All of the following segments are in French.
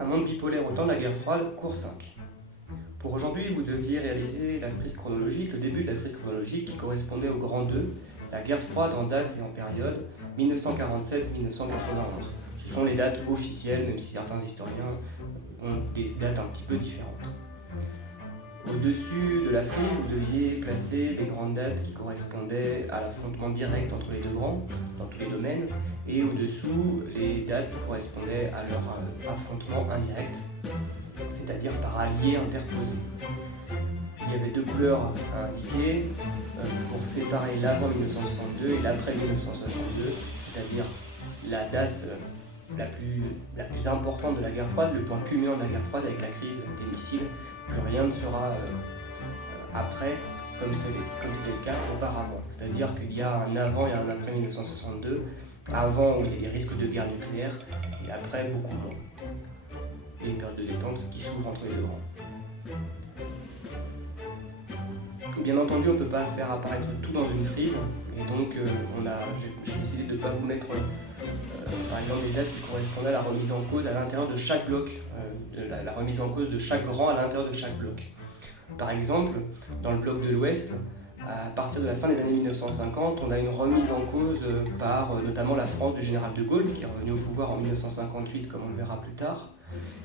Un monde bipolaire au temps de la guerre froide, cours 5. Pour aujourd'hui, vous deviez réaliser la frise chronologique, le début de la frise chronologique qui correspondait au grand 2, la guerre froide en date et en période 1947-1991. Ce sont les dates officielles, même si certains historiens ont des dates un petit peu différentes. Au-dessus de la frise, vous deviez placer les grandes dates qui correspondaient à l'affrontement direct entre les deux grands, dans tous les domaines, et au-dessous, les dates qui correspondaient à leur affrontement indirect, c'est-à-dire par alliés interposés. Il y avait deux couleurs à indiquer pour séparer l'avant 1962 et l'après 1962, c'est-à-dire la date la plus importante de la guerre froide, le point culminant de la guerre froide avec la crise des missiles. Plus rien ne sera après comme c'était le cas auparavant. C'est-à-dire qu'il y a un avant et un après 1962, avant où il y a des risques de guerre nucléaire et après beaucoup moins. Et une période de détente qui s'ouvre entre les deux grands. Bien entendu, on ne peut pas faire apparaître tout dans une frise, et donc j'ai décidé de ne pas vous mettre par exemple des dates qui correspondaient à la remise en cause à l'intérieur de chaque bloc, la remise en cause de chaque rang à l'intérieur de chaque bloc. Par exemple, dans le bloc de l'Ouest, à partir de la fin des années 1950, on a une remise en cause par notamment la France du général de Gaulle, qui est revenu au pouvoir en 1958, comme on le verra plus tard,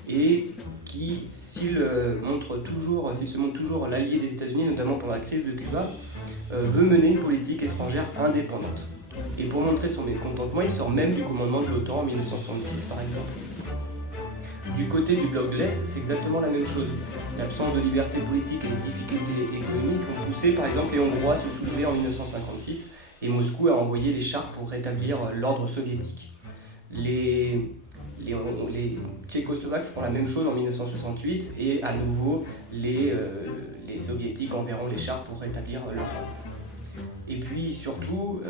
et qui, s'il se montre toujours l'allié des États-Unis, notamment pendant la crise de Cuba, veut mener une politique étrangère indépendante. Et pour montrer son mécontentement, il sort même du commandement de l'OTAN en 1966, par exemple. Du côté du bloc de l'Est, c'est exactement la même chose. L'absence de liberté politique et les difficultés économiques ont poussé, par exemple, les Hongrois à se soulever en 1956, et Moscou a envoyé les chars pour rétablir l'ordre soviétique. Les Tchécoslovaques feront la même chose en 1968, et à nouveau, les Soviétiques enverront les chars pour rétablir leur ordre. Et puis surtout,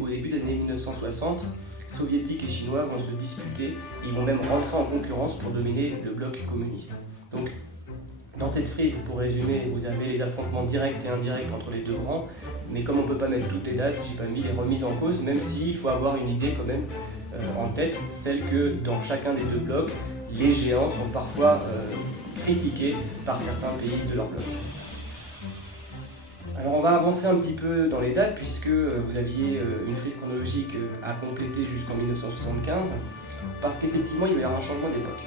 au début des années 1960, Soviétiques et Chinois vont se disputer, et ils vont même rentrer en concurrence pour dominer le bloc communiste. Donc, dans cette frise, pour résumer, vous avez les affrontements directs et indirects entre les deux grands, mais comme on ne peut pas mettre toutes les dates, j'ai pas mis les remises en cause, même s'il faut avoir une idée quand même en tête, celle que dans chacun des deux blocs, les géants sont parfois critiqués par certains pays de leur bloc. Alors on va avancer un petit peu dans les dates puisque vous aviez une frise chronologique à compléter jusqu'en 1975 parce qu'effectivement il va y avoir un changement d'époque.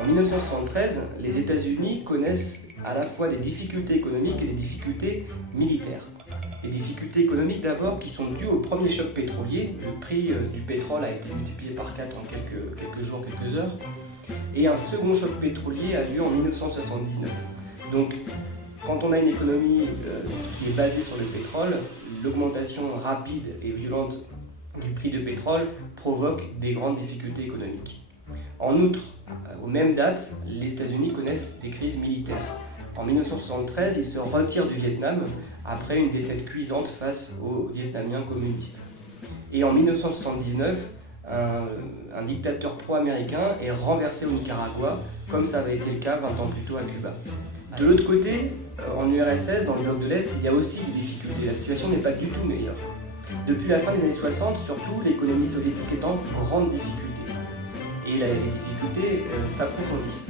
En 1973, les États-Unis connaissent à la fois des difficultés économiques et des difficultés militaires. Les difficultés économiques d'abord qui sont dues au premier choc pétrolier. Le prix du pétrole a été multiplié par 4 en quelques jours, quelques heures. Et un second choc pétrolier a lieu en 1979. Donc quand on a une économie qui est basée sur le pétrole, l'augmentation rapide et violente du prix de pétrole provoque des grandes difficultés économiques. En outre, aux mêmes dates, les États-Unis connaissent des crises militaires. En 1973, ils se retirent du Vietnam après une défaite cuisante face aux Vietnamiens communistes. Et en 1979, un dictateur pro-américain est renversé au Nicaragua, comme ça avait été le cas 20 ans plus tôt à Cuba. De l'autre côté, en URSS, dans le bloc de l'Est, il y a aussi des difficultés. La situation n'est pas du tout meilleure. Depuis la fin des années 60, surtout, l'économie soviétique est en grande difficulté. Et les difficultés s'approfondissent.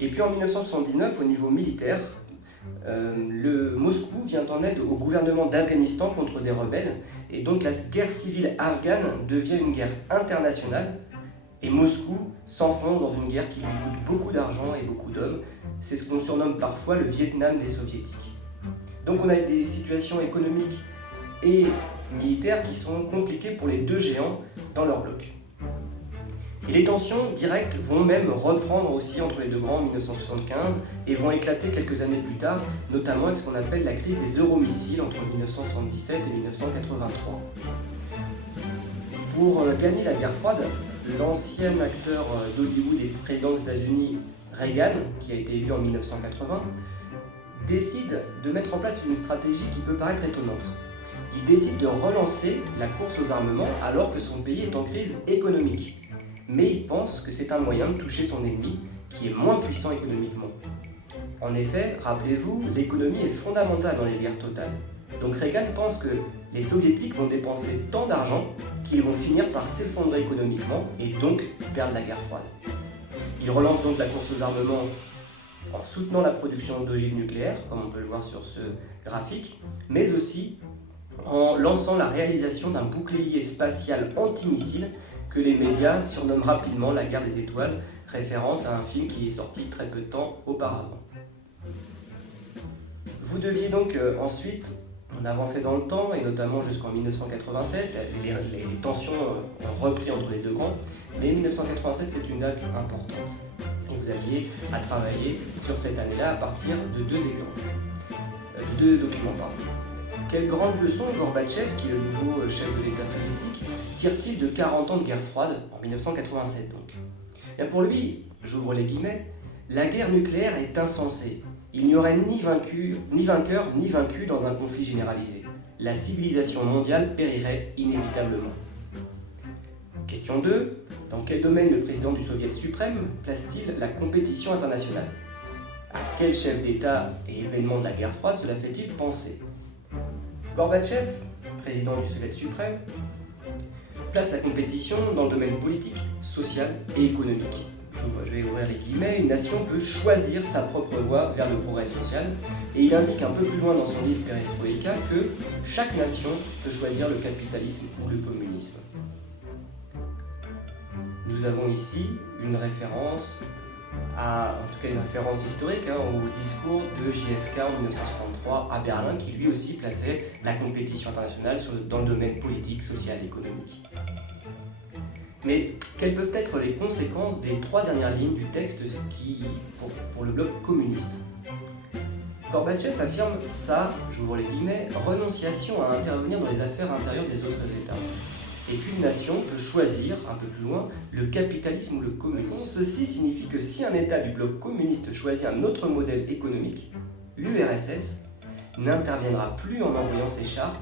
Et puis en 1979, au niveau militaire, Moscou vient en aide au gouvernement d'Afghanistan contre des rebelles. Et donc la guerre civile afghane devient une guerre internationale. Et Moscou s'enfonce dans une guerre qui lui coûte beaucoup d'argent et beaucoup d'hommes. C'est ce qu'on surnomme parfois le Vietnam des soviétiques. Donc on a des situations économiques et militaires qui sont compliquées pour les deux géants dans leur bloc. Et les tensions directes vont même reprendre aussi entre les deux grands en 1975 et vont éclater quelques années plus tard, notamment avec ce qu'on appelle la crise des euromissiles entre 1977 et 1983. Pour gagner la guerre froide, l'ancien acteur d'Hollywood et président des États-Unis, Reagan, qui a été élu en 1980, décide de mettre en place une stratégie qui peut paraître étonnante. Il décide de relancer la course aux armements alors que son pays est en crise économique. Mais il pense que c'est un moyen de toucher son ennemi qui est moins puissant économiquement. En effet, rappelez-vous, l'économie est fondamentale dans les guerres totales. Donc Reagan pense que les soviétiques vont dépenser tant d'argent qu'ils vont finir par s'effondrer économiquement et donc perdre la guerre froide. Il relance donc la course aux armements en soutenant la production d'ogives nucléaires, comme on peut le voir sur ce graphique, mais aussi en lançant la réalisation d'un bouclier spatial antimissile que les médias surnomment rapidement la guerre des étoiles, référence à un film qui est sorti très peu de temps auparavant. Vous deviez donc ensuite, on avançait dans le temps, et notamment jusqu'en 1987, les tensions ont repris entre les deux camps, mais 1987 c'est une date importante. Et vous aviez à travailler sur cette année-là à partir de deux documents. Quelle grande leçon Gorbatchev, qui est le nouveau chef de l'État soviétique, tire-t-il de 40 ans de guerre froide en 1987 donc ? Bien pour lui, j'ouvre les guillemets, la guerre nucléaire est insensée. Il n'y aurait ni vainqueur ni vaincu dans un conflit généralisé. La civilisation mondiale périrait inévitablement. Question 2. Dans quel domaine le président du Soviet suprême place-t-il la compétition internationale ? À quel chef d'État et événement de la guerre froide cela fait-il penser ? Gorbatchev, président du Soviet suprême, place la compétition dans le domaine politique, social et économique. Je vais ouvrir les guillemets, une nation peut choisir sa propre voie vers le progrès social, et il indique un peu plus loin dans son livre Perestroïka que chaque nation peut choisir le capitalisme ou le communisme. Nous avons ici une référence une référence historique au discours de JFK en 1963 à Berlin, qui lui aussi plaçait la compétition internationale dans le domaine politique, social et économique. Mais quelles peuvent être les conséquences des 3 dernières lignes du texte pour le bloc communiste ? Gorbatchev affirme sa, j'ouvre les guillemets, renonciation à intervenir dans les affaires intérieures des autres États, et qu'une nation peut choisir, un peu plus loin, le capitalisme ou le communisme. Ceci signifie que si un État du bloc communiste choisit un autre modèle économique, l'URSS n'interviendra plus en envoyant ses chars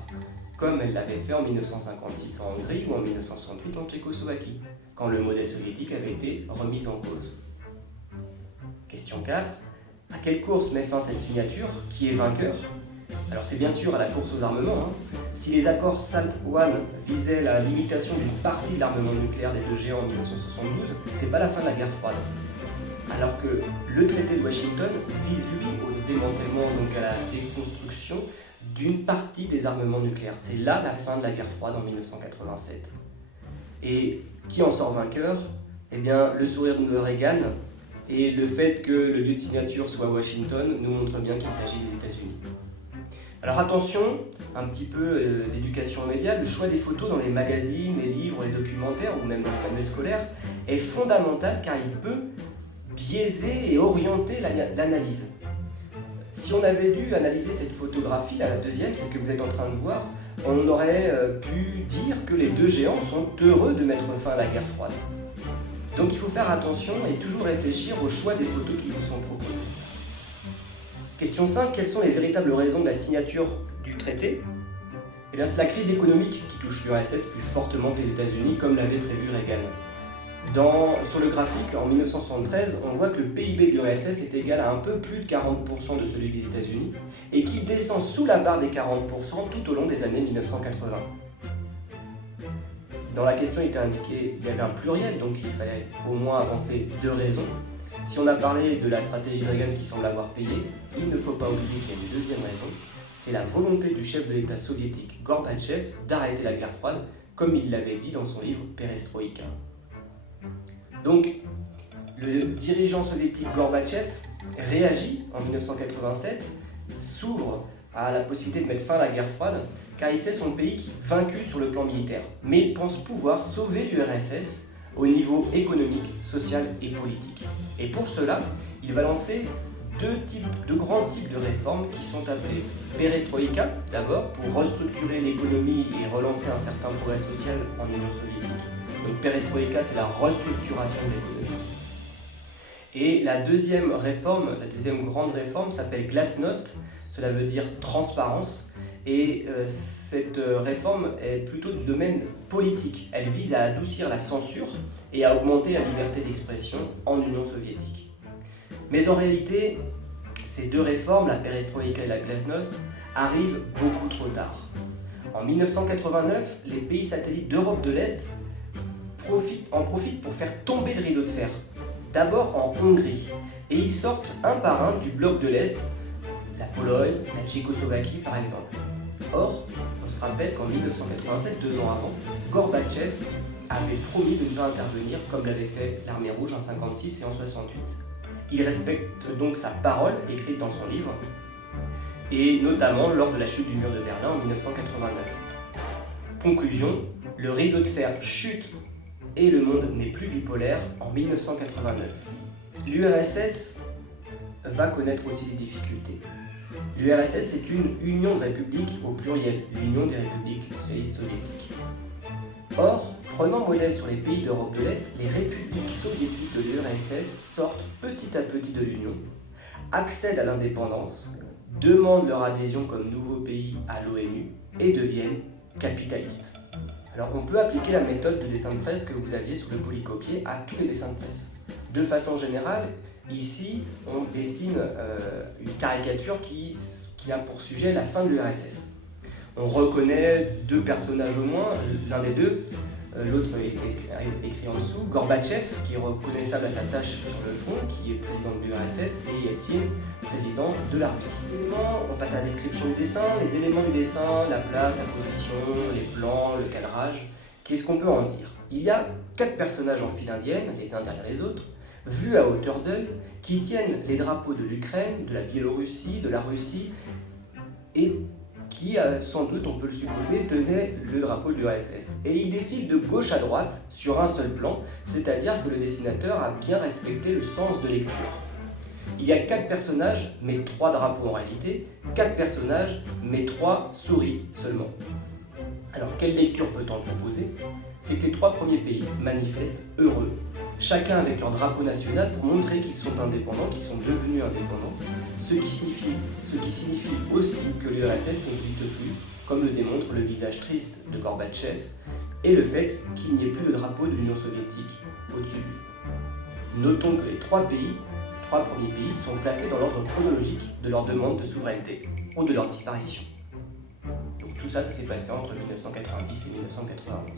comme elle l'avait fait en 1956 en Hongrie ou en 1968 en Tchécoslovaquie, quand le modèle soviétique avait été remis en cause. Question 4. À quelle course met fin cette signature ? Qui est vainqueur ? Alors c'est bien sûr à la course aux armements. Si les accords SALT-1 visaient la limitation d'une partie de l'armement nucléaire des deux géants en 1972, ce n'était pas la fin de la guerre froide. Alors que le traité de Washington vise lui au démantèlement, donc à la déconstruction d'une partie des armements nucléaires. C'est là la fin de la guerre froide en 1987. Et qui en sort vainqueur ? Eh bien, le sourire de Reagan et le fait que le lieu de signature soit Washington nous montre bien qu'il s'agit des États-Unis. Alors attention, un petit peu d'éducation aux médias, le choix des photos dans les magazines, les livres, les documentaires ou même dans les manuels scolaires est fondamental car il peut biaiser et orienter l'analyse. Si on avait dû analyser cette photographie, la deuxième, celle que vous êtes en train de voir, on aurait pu dire que les deux géants sont heureux de mettre fin à la guerre froide. Donc il faut faire attention et toujours réfléchir au choix des photos qui vous sont proposées. Question 5. Quelles sont les véritables raisons de la signature du traité ? Eh bien, c'est la crise économique qui touche l'URSS plus fortement que les États-Unis, comme l'avait prévu Reagan. Sur le graphique, en 1973, on voit que le PIB de l'URSS est égal à un peu plus de 40% de celui des États-Unis et qu'il descend sous la barre des 40% tout au long des années 1980. Dans la question, il était indiqué qu'il y avait un pluriel, donc il fallait au moins avancer 2 raisons. Si on a parlé de la stratégie de Reagan qui semble avoir payé, il ne faut pas oublier qu'il y a une deuxième raison, c'est la volonté du chef de l'État soviétique Gorbatchev d'arrêter la guerre froide, comme il l'avait dit dans son livre Perestroïka. Donc, le dirigeant soviétique Gorbatchev réagit en 1987, s'ouvre à la possibilité de mettre fin à la guerre froide, car il sait son pays vaincu sur le plan militaire. Mais il pense pouvoir sauver l'URSS au niveau économique, social et politique. Et pour cela, il va lancer 2 grands types de réformes qui sont appelées Perestroïka, d'abord, pour restructurer l'économie et relancer un certain progrès social en Union soviétique. Donc Perestroïka, c'est la restructuration de l'économie. Et la deuxième grande réforme s'appelle Glasnost, cela veut dire transparence. Et cette réforme est plutôt du domaine politique. Elle vise à adoucir la censure et à augmenter la liberté d'expression en Union soviétique. Mais en réalité, ces 2 réformes, la Perestroïka et la Glasnost, arrivent beaucoup trop tard. En 1989, les pays satellites d'Europe de l'Est en profitent pour faire tomber le rideau de fer. d'abord en Hongrie, et ils sortent un par un du bloc de l'Est, la Pologne, la Tchécoslovaquie par exemple. Or, on se rappelle qu'en 1987, 2 ans avant, Gorbatchev avait promis de ne pas intervenir comme l'avait fait l'armée rouge en 1956 et en 1968. Il respecte donc sa parole écrite dans son livre, et notamment lors de la chute du mur de Berlin en 1989. Conclusion, le rideau de fer chute et le monde n'est plus bipolaire en 1989. L'URSS va connaître aussi des difficultés. L'URSS, c'est une union de républiques au pluriel, l'Union des républiques socialistes soviétiques. Or, prenant modèle sur les pays d'Europe de l'Est, les républiques soviétiques de l'URSS sortent petit à petit de l'Union, accèdent à l'indépendance, demandent leur adhésion comme nouveau pays à l'ONU et deviennent capitalistes. Alors on peut appliquer la méthode de dessin de presse que vous aviez sur le polycopier à tous les dessins de presse. De façon générale, ici on dessine une caricature qui a pour sujet la fin de l'URSS. On reconnaît 2 personnages au moins, l'un des deux, l'autre est écrit en dessous, Gorbatchev, qui est reconnaissable à sa tâche sur le fond, qui est président de l'URSS, et Yeltsin, président de la Russie. On passe à la description du dessin, les éléments du dessin, la place, la position, les plans, le cadrage. Qu'est-ce qu'on peut en dire? Il y a 4 personnages en file indienne, les uns derrière les autres, vus à hauteur d'œil, qui tiennent les drapeaux de l'Ukraine, de la Biélorussie, de la Russie, et qui, sans doute, on peut le supposer, tenait le drapeau de l'URSS. Et il défile de gauche à droite sur un seul plan, c'est-à-dire que le dessinateur a bien respecté le sens de lecture. Il y a 4 personnages, mais 3 drapeaux en réalité, 4 personnages, mais 3 souris seulement. Alors, quelle lecture peut-on proposer? C'est que les 3 premiers pays manifestent heureux, chacun avec leur drapeau national pour montrer qu'ils sont indépendants, qu'ils sont devenus indépendants, ce qui signifie aussi que l'URSS n'existe plus, comme le démontre le visage triste de Gorbatchev et le fait qu'il n'y ait plus de drapeau de l'Union soviétique au-dessus de lui. Notons que les 3 premiers pays sont placés dans l'ordre chronologique de leur demande de souveraineté ou de leur disparition. Donc tout ça s'est passé entre 1990 et 1991.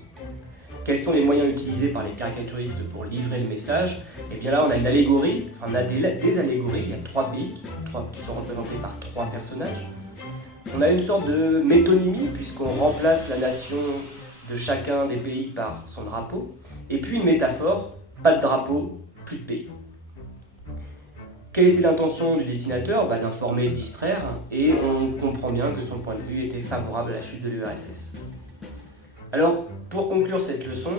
Quels sont les moyens utilisés par les caricaturistes pour livrer le message? Et bien là, on a une allégorie, on a des allégories, il y a 3 pays qui sont représentés par 3 personnages. On a une sorte de métonymie, puisqu'on remplace la nation de chacun des pays par son drapeau. Et puis une métaphore, pas de drapeau, plus de pays. Quelle était l'intention du dessinateur? D'informer et distraire, et on comprend bien que son point de vue était favorable à la chute de l'URSS. Alors, pour conclure cette leçon,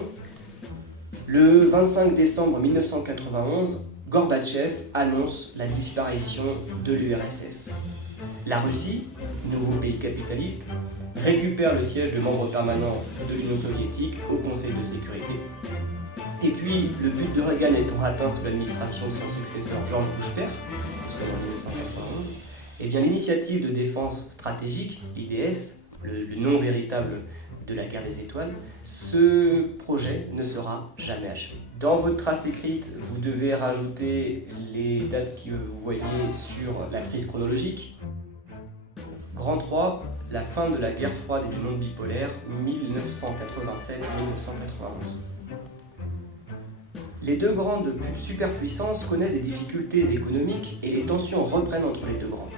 le 25 décembre 1991, Gorbatchev annonce la disparition de l'URSS. La Russie, nouveau pays capitaliste, récupère le siège de membre permanent de l'Union soviétique au Conseil de sécurité. Et puis, le but de Reagan étant atteint sous l'administration de son successeur George Bush père, en 1991, eh bien l'initiative de défense stratégique, l'IDS, le nom véritable de la guerre des étoiles, ce projet ne sera jamais achevé. Dans votre trace écrite, vous devez rajouter les dates que vous voyez sur la frise chronologique. Grand 3, la fin de la guerre froide et du monde bipolaire, 1987-1991. Les 2 grandes superpuissances connaissent des difficultés économiques et les tensions reprennent entre les 2 grandes.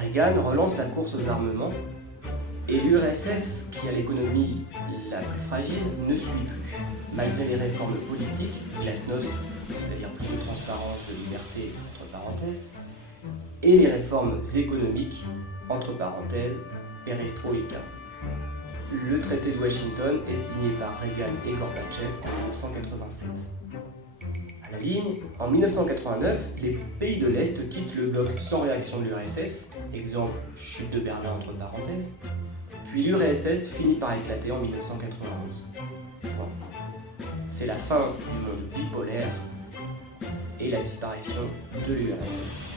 Reagan relance la course aux armements et l'URSS, qui a l'économie la plus fragile, ne suit plus, malgré les réformes politiques, glasnost, c'est-à-dire plus de transparence, de liberté, entre parenthèses, et les réformes économiques, entre parenthèses, perestroïka. Le traité de Washington est signé par Reagan et Gorbatchev en 1987. À la ligne, en 1989, les pays de l'Est quittent le bloc sans réaction de l'URSS, exemple chute de Berlin entre parenthèses, puis l'URSS finit par éclater en 1991. Bon. C'est la fin du monde bipolaire et la disparition de l'URSS.